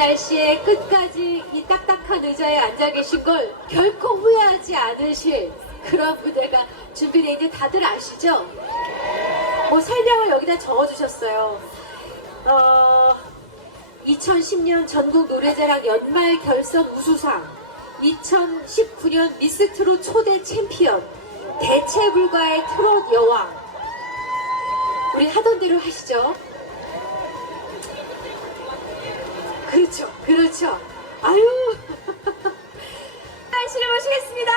날씨에 끝까지 이 딱딱한 의자에 앉아 계신 걸 결코 후회하지 않으실 그런 무대가 준비되어 있는데 다들 아시죠? 뭐 설명을 여기다 적어주셨어요. 어, 2010년 전국 노래자랑 연말 결선 우수상, 2019년 미스트롯 초대 챔피언, 대체 불가의 트롯 여왕. 우리 하던 대로 하시죠. 그렇죠, 그렇죠. 아유. 날씨를 모시겠습니다.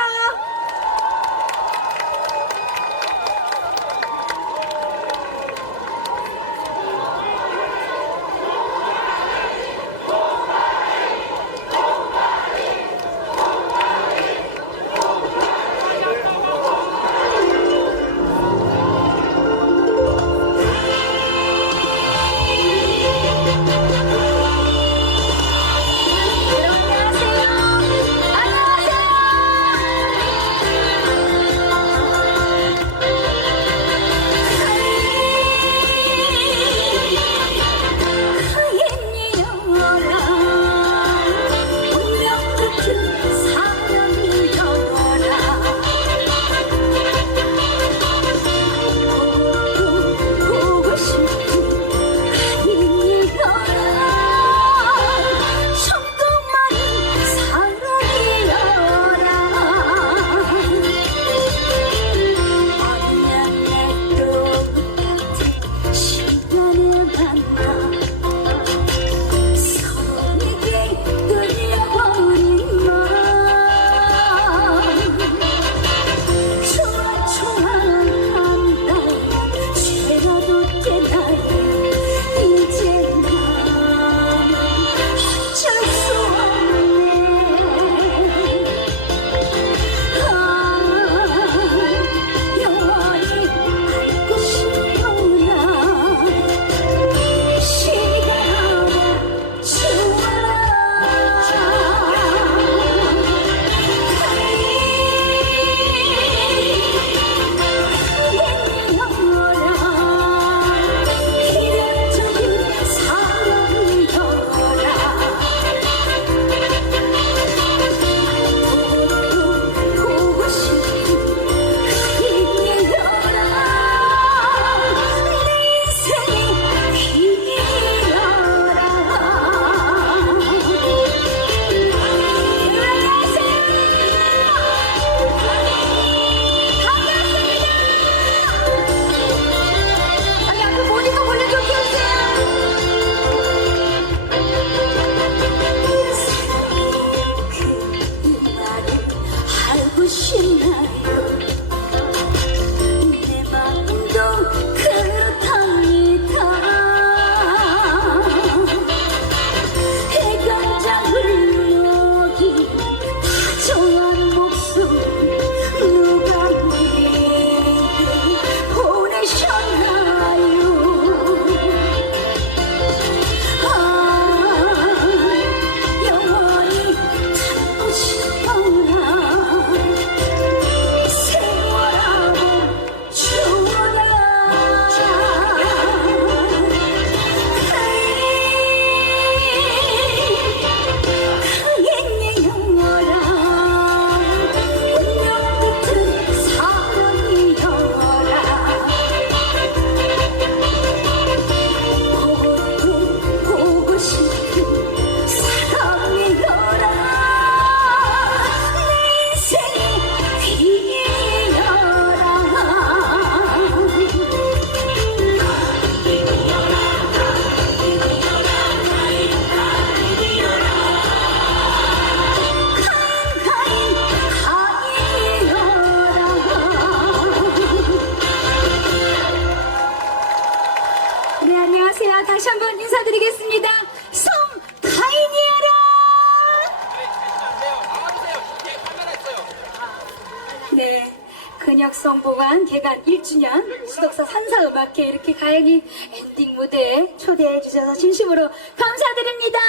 산사음악회 이렇게 가연이 엔딩 무대에 초대해 주셔서 진심으로 감사드립니다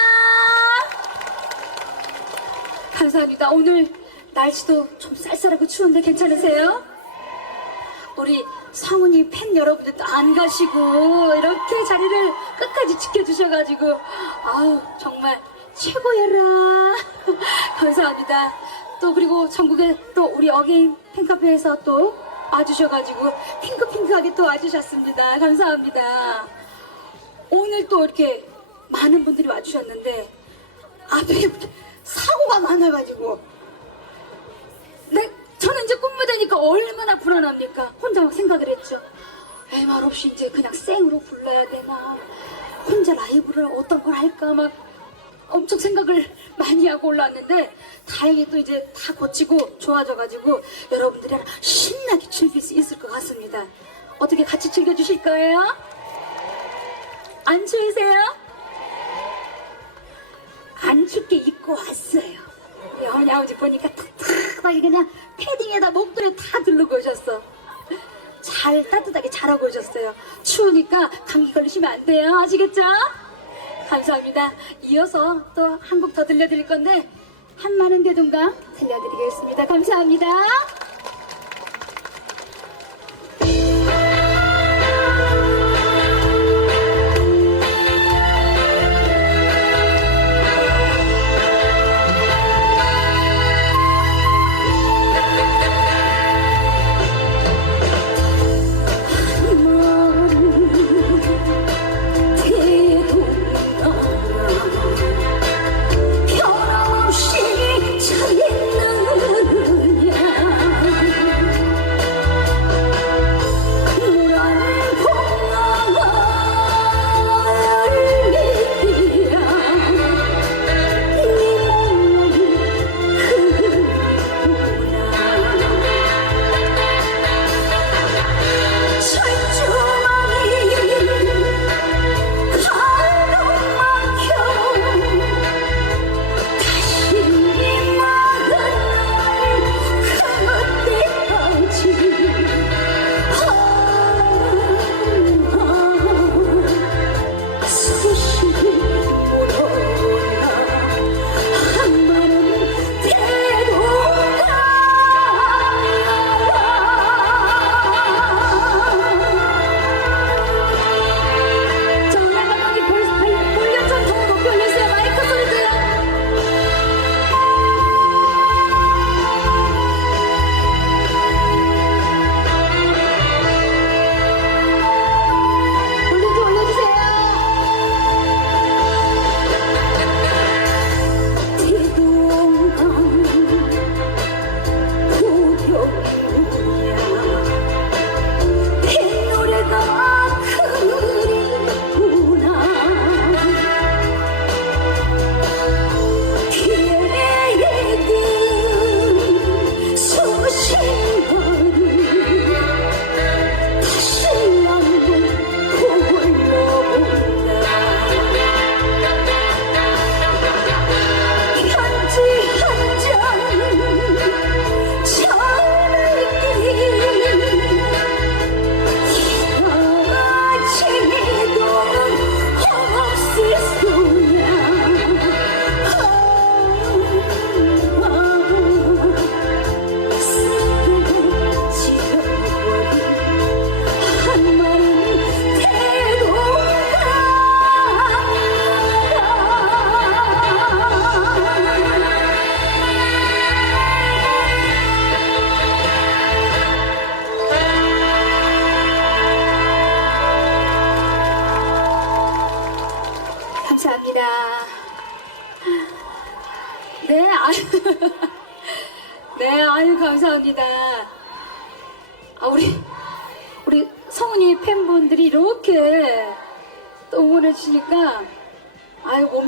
감사합니다 오늘 날씨도 좀 쌀쌀하고 추운데 괜찮으세요? 우리 성훈이 팬 여러분들도 안 가시고 이렇게 자리를 끝까지 지켜주셔가지고 아우 정말 최고여라. 감사합니다. 또 그리고 전국에 또 우리 어게인 팬카페에서 또 와주셔가지고 핑크핑크하게 또 와주셨습니다. 감사합니다. 오늘 또 이렇게 많은 분들이 와주셨는데 앞에 사고가 많아가지고 네, 저는 이제 꿈무대니까 얼마나 불안합니까? 혼자 막 생각을 했죠. 에이, 말없이 이제 그냥 생으로 불러야 되나? 혼자 라이브를 어떤 걸 할까? 막 엄청 생각을 많이 하고 올랐는데 다행히 또 이제 다 고치고 좋아져가지고 여러분들이랑 신나게 즐길 수 있을 것 같습니다. 어떻게 같이 즐겨주실 거예요? 안 추우세요? 안 춥게 입고 왔어요. 우리 어머니 아버지 보니까 탁탁하게 그냥 패딩에다 목도에 다 두르고 오셨어. 잘 따뜻하게 잘하고 오셨어요. 추우니까 감기 걸리시면 안 돼요. 아시겠죠? 감사합니다. 이어서 또 한 곡 더 들려드릴 건데 한마는 대동강 들려드리겠습니다. 감사합니다.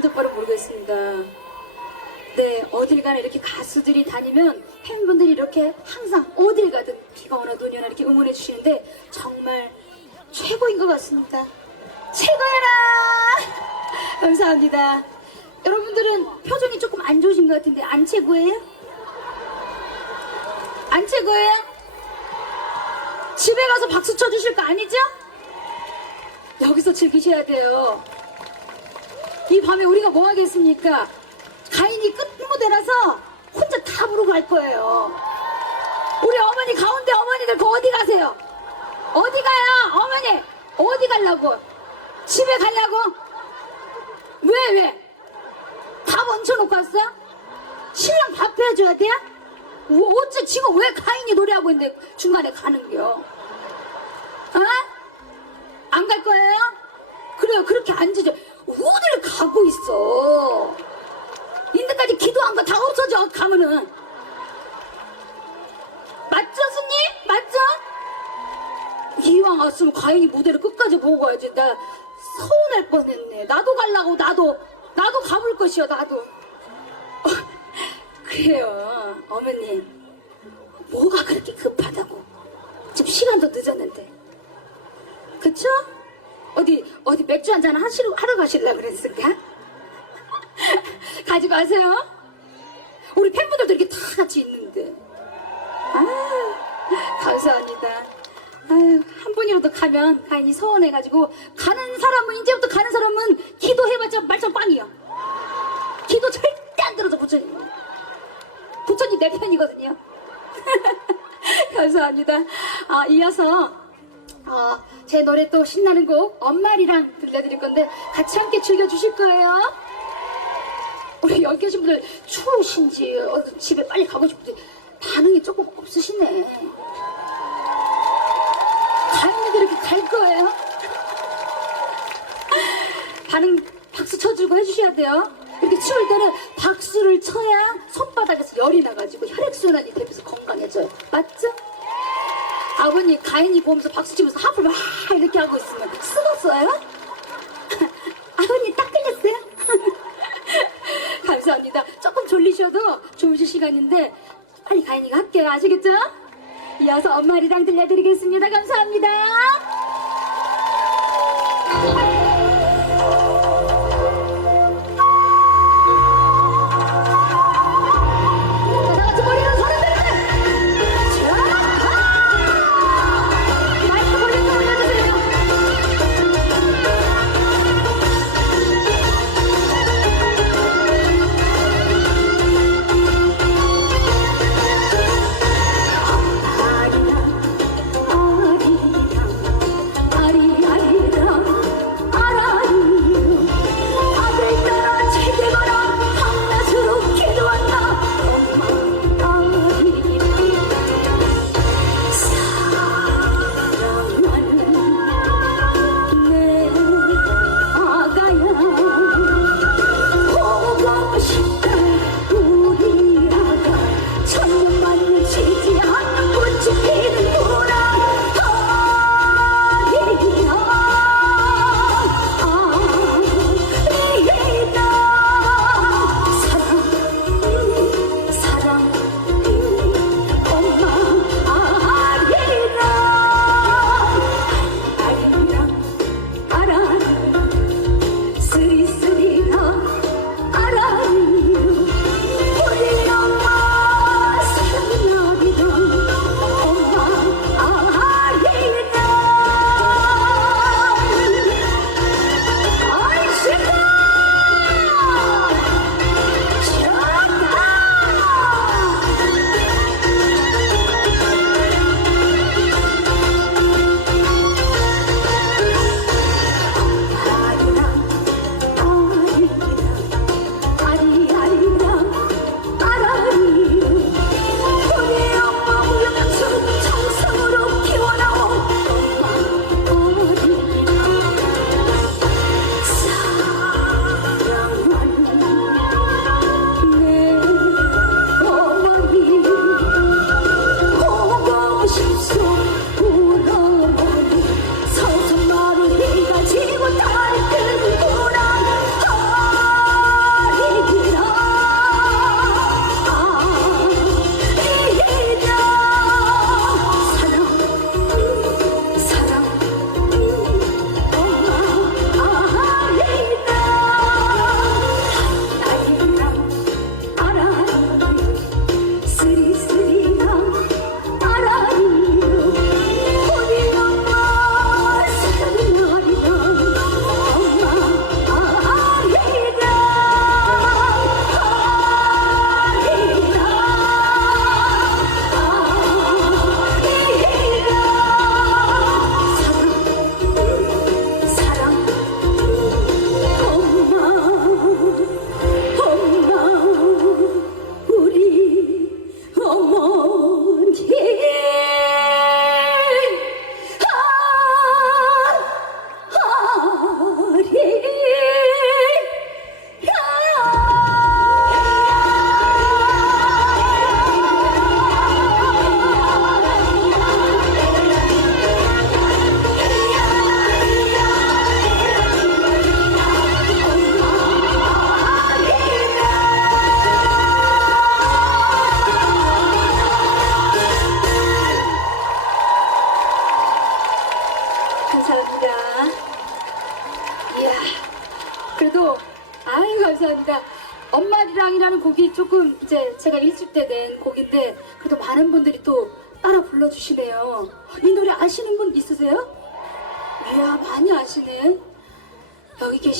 아유, 몸도 바로 모르겠습니다. 네, 어딜 가나 이렇게 가수들이 다니면 팬분들이 이렇게 항상 어딜 가든 비가 오나 눈이 오나 이렇게 응원해 주시는데 정말 최고인 것 같습니다. 최고해라! 감사합니다. 여러분들은 표정이 조금 안 좋으신 것 같은데 안 최고예요? 안 최고예요? 집에 가서 박수 쳐주실 거 아니죠? 여기서 즐기셔야 돼요. 이 밤에 우리가 뭐 하겠습니까? 가인이 끝무대라서 혼자 다 부르고 갈 거예요. 우리 어머니 가운데 어머니들 그 어디 가세요? 어디 가요? 어머니 어디 가려고? 집에 가려고? 왜 왜? 다 얹혀놓고 왔어? 신랑 밥 해줘야 돼? 뭐 어째 지금 왜 가인이 노래하고 있는데 중간에 가는겨? 어? 안 갈 거예요? 그래요 그렇게 앉으죠 어디를 가고 있어? 인데까지 기도한 거 다 없어져 가면은. 맞죠 스님? 맞죠? 이왕 왔으면 가인이 무대를 끝까지 보고 가야지. 나 서운할 뻔했네. 나도 갈라고 나도. 나도 가볼 것이요 나도. 어, 그래요 어머님. 뭐가 그렇게 급하다고? 지금 시간도 늦었는데. 그쵸? 어디 어디 맥주 한잔 하시러 하러 가실라 그랬을까? 가지 마세요. 우리 팬분들도 이렇게 다 같이 있는데. 아 감사합니다. 아유 한 분이라도 가면 가인이 서운해가지고 가는 사람은 이제부터 가는 사람은 기도해봤자 말짱 빵이야. 기도 절대 안 들어줘 부처님. 부처님 내 편이거든요. 감사합니다. 아 이어서 어, 제 노래 또 신나는 곡 엄마리랑 들려드릴 건데 같이 함께 즐겨주실 거예요 우리 여기 계신 분들 추우신지 어디 집에 빨리 가고 싶은지 반응이 조금 없으시네 가인이도 이렇게 갈 거예요 반응 박수 쳐주고 해주셔야 돼요. 이렇게 추울 때는 박수를 쳐야 손바닥에서 열이 나가지고 혈액순환이 되면서 건강해져요. 맞죠? 아버님 가인이 보면서 박수 치면서 하프를 막 이렇게 하고 있으면 쓰었어요? 아버님 딱 걸렸어요? 감사합니다. 조금 졸리셔도 좋으실 시간인데 빨리 가인이가 할게요. 아시겠죠? 이어서 엄마리랑 들려드리겠습니다. 감사합니다. 다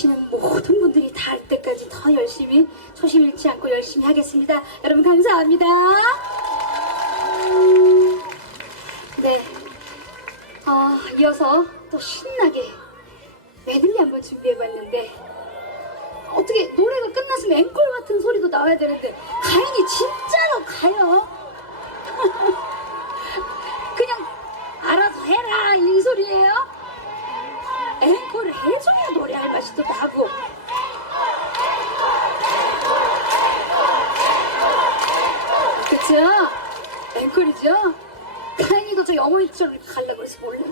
계시는 모든 분들이 다 할 때까지 더 열심히 초심 잃지 않고 열심히 하겠습니다. 여러분 감사합니다. 네. 아, 이어서 또 신나게 메들리 한번 준비해봤는데 어떻게 노래가 끝났으면 앵콜 같은 소리도 나와야 되는데 가인이 진짜로 가요. 그냥 알아서 해라 이 소리예요. 앵콜을 해줘야 노래할 맛이 또 나고. 그쵸? 앵콜이죠? 다행히도 저희 어머니처럼 가려고 그래서 몰래.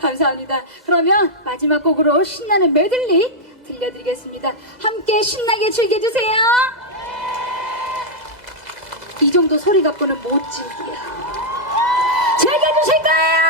감사합니다. 그러면 마지막 곡으로 신나는 메들리 들려드리겠습니다. 함께 신나게 즐겨주세요. 이 정도 소리 갖고는 못 즐겨요 즐겨주실 거예요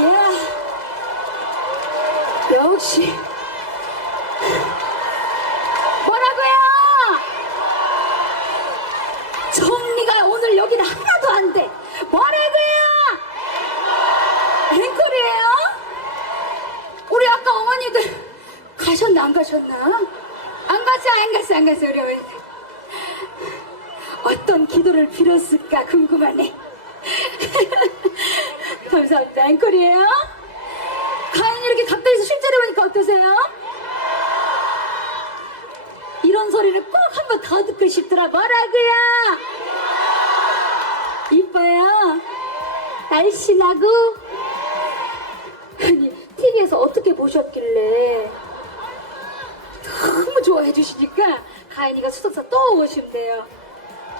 예. 역시. 뭐라고요? 정리가 오늘 여기는 하나도 안 돼. 뭐라고요? 앵콜이에요? 우리 아까 어머니들 가셨나 안 가셨나? 안 갔어 안 갔어 안 갔어 우리 어머니 어떤 기도를 빌었을까 궁금하네 감사합니다 앵콜이에요? 가인이 이렇게 가까이서 실제로 보니까 어떠세요? 이런 소리를 꼭 한 번 더 듣고 싶더라 뭐라고요? 이뻐요? 날씬하고 아니 TV에서 어떻게 보셨길래 너무 좋아해 주시니까 가인이가 수석사 또 돼요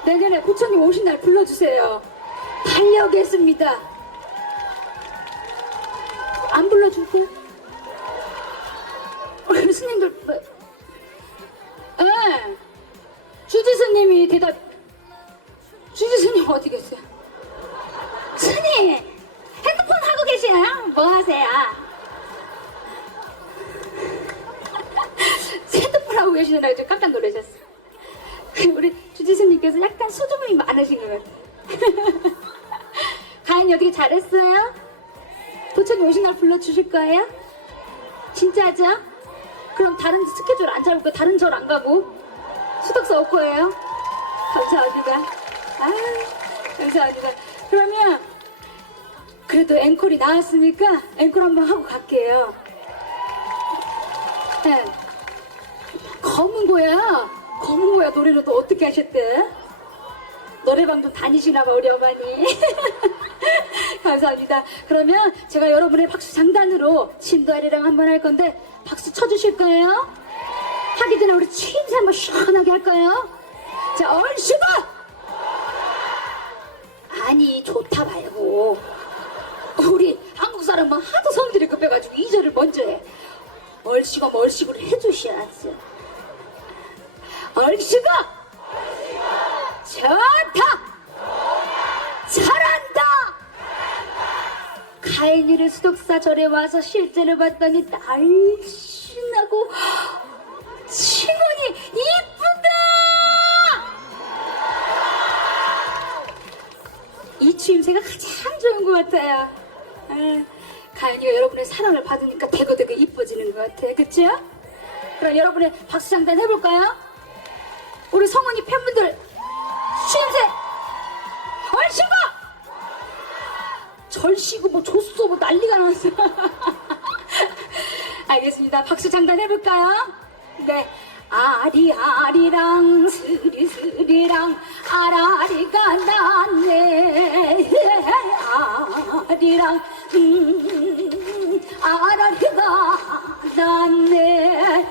내년에 부처님 오신 날 불러주세요 달려오겠습니다 안 불러줄게요 우리 스님들 뭐, 예. 주지스님이 대답 주지스님 어디 계세요? 스님 핸드폰 하고 계시나요? 뭐 하세요? 핸드폰 하고 계시느라고 좀 깜짝 놀라셨어요. 우리 주지스님께서 약간 수줍음이 많으신 것 같아요. 가인이 어떻게 잘했어요? 도천이 오신 날 불러주실 거예요? 진짜죠? 그럼 다른 스케줄 안 잡고 다른 절 안 가고 수덕사 올 거예요? 감사합니다. 아, 감사합니다. 그러면 그래도 앵콜이 나왔으니까 앵콜 한번 하고 갈게요. 네. 검은 거야. 검은 거야 노래를 또 어떻게 하셨대? 노래방도 다니시나 봐 우리 어머니. 감사합니다. 그러면 제가 여러분의 박수 장단으로 신도아리랑 한번 할 건데 박수 쳐주실 거예요? 하기 전에 우리 취임새 한번 시원하게 할까요? 자, 얼씨구! 아니 좋다 말고 우리 한국 사람은 하도 성질이 급해가지고 이절을 먼저 해. 얼씨가 멀씨구를 해주셔야지. 얼씨가 좋다! 잘한다! 가인이를 수독사 절에 와서 실제를 봤더니 날씬하고 칭언이 이쁘다! 이 추임새가 가장 좋은 것 같아요. 아, 가인이가 여러분의 사랑을 받으니까 대거대거 이뻐지는 것 같아. 그쵸? 그럼 여러분의 박수장단 해볼까요? 우리 성원이 팬분들 추임새 절씨구 뭐 줬어 뭐 난리가 났어. 알겠습니다. 박수 장단 해볼까요? 네. 아리 아리랑 스리 스리랑 아라리가 났네 아리랑 음 아라리가 났네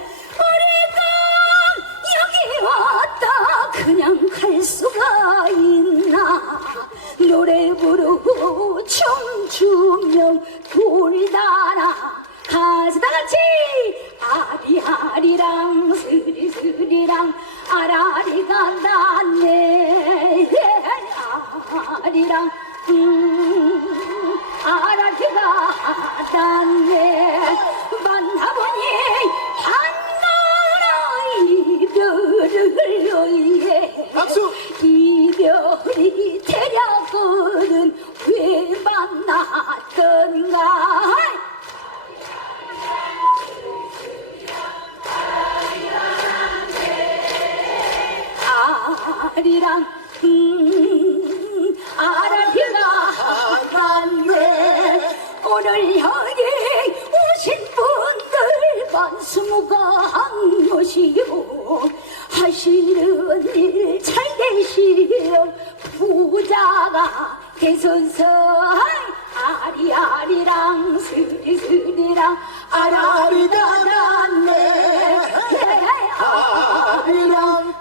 오늘 여기 오신 분들 한 것이요 하시는 일 잘 되시려 부자가 되소서 아리아리랑 스리스리랑 아라리가 났네 아리랑